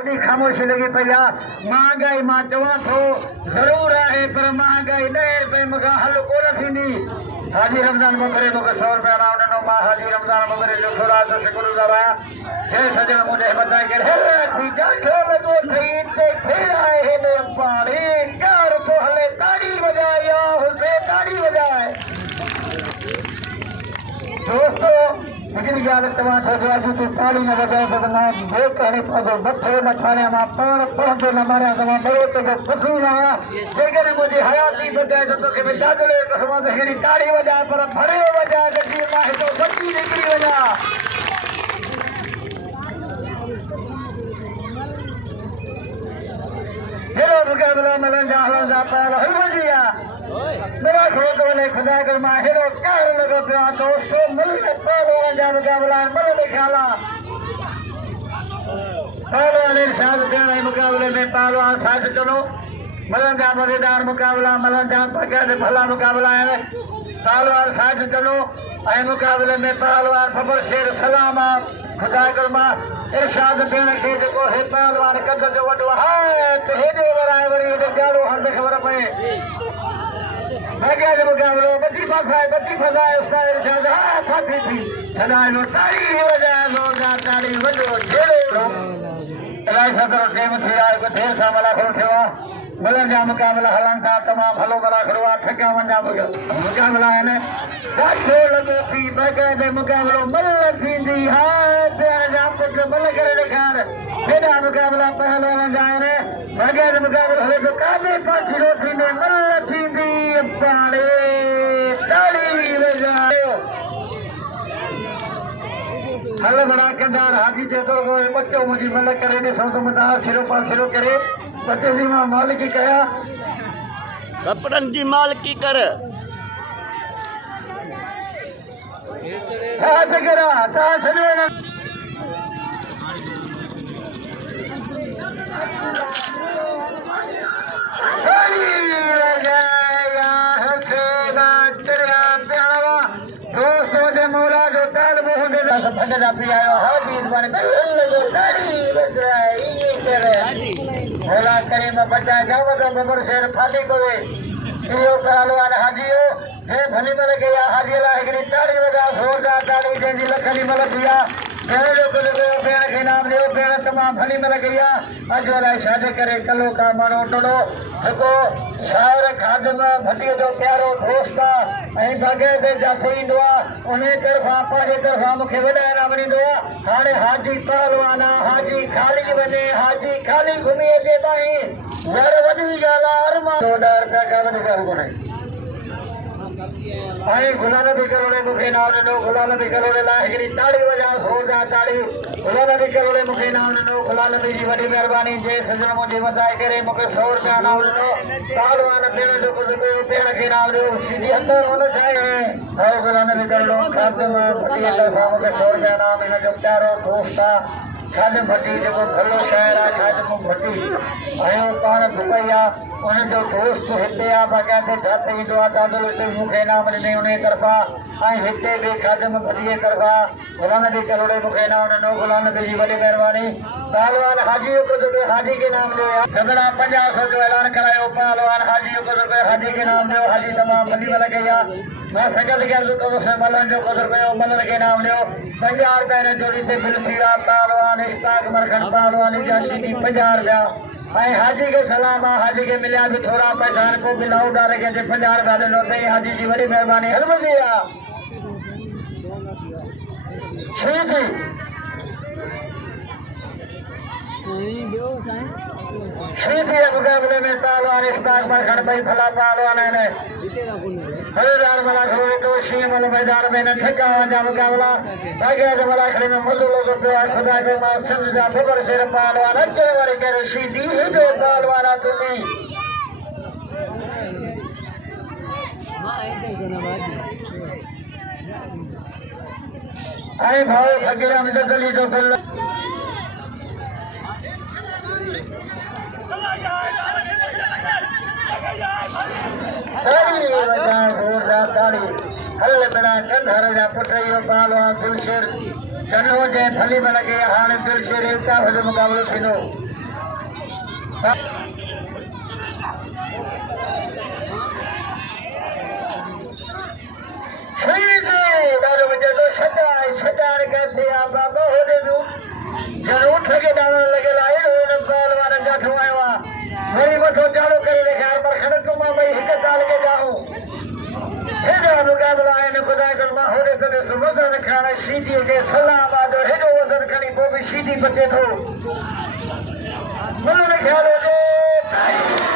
खामोशी लगी पई आहे। महांगाई मां चवां थो ज़रूर आहे पर महांगाई ॾह रुपए मूंखां हल कोन थींदी। हाजी रमज़ान मकरे मूंखे 100 रुपया इनाम ॾिनो। मां हाजी रमज़ान मकरे जो थोरा तो शुक्रगुज़ार आहियां। हे सजण मुंहिंजे हिमत खे ॾाढो लॻो सही ते खेल आहे हेॾे पाणी चार थो हले ताड़ी वॼाए या हुसे ताड़ी वॼाए। दोस्तो हिकिड़ी ॻाल्हि चवां थो जो अॼु तूं ताड़ी न वॼाए त मां ॿियो कहिड़े पंहिंजो मथो न ठाहियां मां पाण पढ़ंदो न मारियां त मां बरो तुंहिंजो सुखी न आहियां। जेकॾहिं मुंहिंजी हयाती बचाए त तोखे बि ॾाढो कसमां त हिकिड़ी ताड़ी वॼाए पर भरे वॼाए त जीअं मां हितो बची निकिरी वञा। हेॾो मुक़ाबिला मिलनि जा हलनि जा पैर हलंदी आहे मेरा छोड़ बोले खुदा कर मां हेॾो कहर लॻो पियो आहे दोस्तो मिल पहलवान जा मुक़ाबिला मल लिखियाला पहलवान इरशाद थियण जे मुक़ाबले में पहलवान साथ चलो मलन जा मज़ेदार मुक़ाबिला मलन जा बग़ैर भला मुक़ाबिला आहिनि। पहलवान साथ चलो ऐं मुक़ाबले में पहलवान ख़बर शेर सलाम आहे खुदा कर मां इरशाद थियण खे जेको हे पहलवान कद जो वॾो आहे त हेॾे वराए वरी हेॾे ॾाढो हंधि ख़बर पए बग़ैर मुक़ाबिलो बची फसाए उसका इरशाद हा फाथी थी सदाइनो ताड़ी वॼाए लोगा ताड़ी वॾो जहिड़ो इलाही सदर टेम थी रहा है देर सां मलाखड़ो थियो आहे। मलन जा मुक़ाबिला हलनि था तमामु भलो मलाखड़ो आहे। ठकियावन जा मुक़ाबिला आहिनि ॾाढो लॻो थी बग़ैर मुक़ाबिलो मल थींदी हा प्यार जा पुट मल करे ॾेखार। हेॾा मुक़ाबिला पहलवान जा आहिनि बग़ैर मुक़ाबिलो हले तो काॾे पासीरो थींदे मल थींदी पाणे ताड़ी वॼायो। हल बड़ा कंदार हाजी जेतिरो कोई बच्चो मुंहिंजी मल करे ॾिसो त मुंहिंजा सिरो पासिरो करे बच्चे जी मां मालिकी कया कपड़न की मालिकी कर बचाए जाओ बबर शेर फाटी कोवे इहो पहलवान हाजीओ हे भली मल गई हाजी लाइ हिकिड़ी ताड़ी वॼा ज़ोरदार ताड़ी जंहिंजी लखनि मल थी आहे भेण जो कुझु कयो भेण खे इनाम ॾियो भेण तमामु भली मल गई आहे। अॼु अलाए छाजे करे कलो का माण्हू टोड़ो जेको शाइर खादम भटीअ जो प्यारो दोस्त आहे ऐं बग़ैर जाथे ईंदो आहे उन तरफ़ां पंहिंजे तरफ़ां मूंखे वॾा इनाम ॾींदो आहे। हाणे हाजी पहलवान आहे हाजी खाली वञे हाजी खाली घुमी अचे ताईं यार वॾी ॻाल्हि आहे अरमान 2 रुपया का वॾी ॻाल्हि कोन्हे। ऐं गुलाम नबी करोड़े मूंखे इनाम ॾिनो गुलाम नबी करोड़े लाइ हिकिड़ी ताड़ी वॼा ज़ोरदार ताड़ी गुलाम नबी करोड़े मूंखे इनाम ॾिनो गुलाम नबी जी वॾी महिरबानी जे सजण मुंहिंजी वधाए करे मूंखे 100 रुपया इनाम ॾिनो। पहलवान भेण जो कुझु कयो भेण खे इनाम ॾियो सीधी अंदरि हुन छा गुलाम नबी करोड़ो खादम भटीअ तरफ़ां मूंखे 100 रुपया इनाम हिन जो प्यारो दोस्त आहे खादम भटी जेको भलो शाइर आहे खादम भटी ऐं पाण दुबई आहे उनजो दोस्त हिते आहे बग़ैर जाते ईंदो आहे दादो हिते मूंखे इनाम ॾिनई उन तरफ़ां ऐं हिते बि खादम भटीअ तरफ़ां गुलाम नबी करोड़े मूंखे इनाम ॾिनो गुलाम नबी जी वॾी महिरबानी। पहलवान हाजी कुझु हाजी खे इनाम ॾियो सगड़ा 50 जो ऐलान करायो पहलवान हाजी कुझु हाजी खे इनाम ॾियो हाजी तमामु भली मल कई आहे। मां सगल ॻाल्हि कयोसि मलन जो कुझु कयो मलन खे इनाम ॾियो 50 रुपया हिन जोड़ी ते बिल थी विया। पहलवान इश्ताक मरखन पहलवानी जा 50 रुपया ऐं हाजी के सलाम आहे हाजी के मिलिया बि थोरा पैसा को बि लाउ डारे के 50 रुपया ॾिनो अथई हाजी जी वॾी महिरबानी हलंदी आहे। सीधी मुक़ाबले में पहलवान इश्ताक मरखन ॿई भला पहलवान आहिनि। हज़ार मलाखड़ो तो शीमल मैदान में न ठकावन जा मुक़ाबिला बग़ैर मलाखड़े में मुल्लो लोगो पियो आहे खुदा जो मां सिंध जा बबर शेर पहलवान अचे वरी करे सीधी हेॾो पहलवान आहे तुंहिंजी ऐं भाउ फकीर अमजद अली जो दिल हल बिना कंधर जा पुट इहो पहलवान दिलशेर चनो जे थली में लॻे हाणे दिलशेर इल्ताफ जो मुक़ाबिलो थींदो। सीधी बचे थो ख्याल हो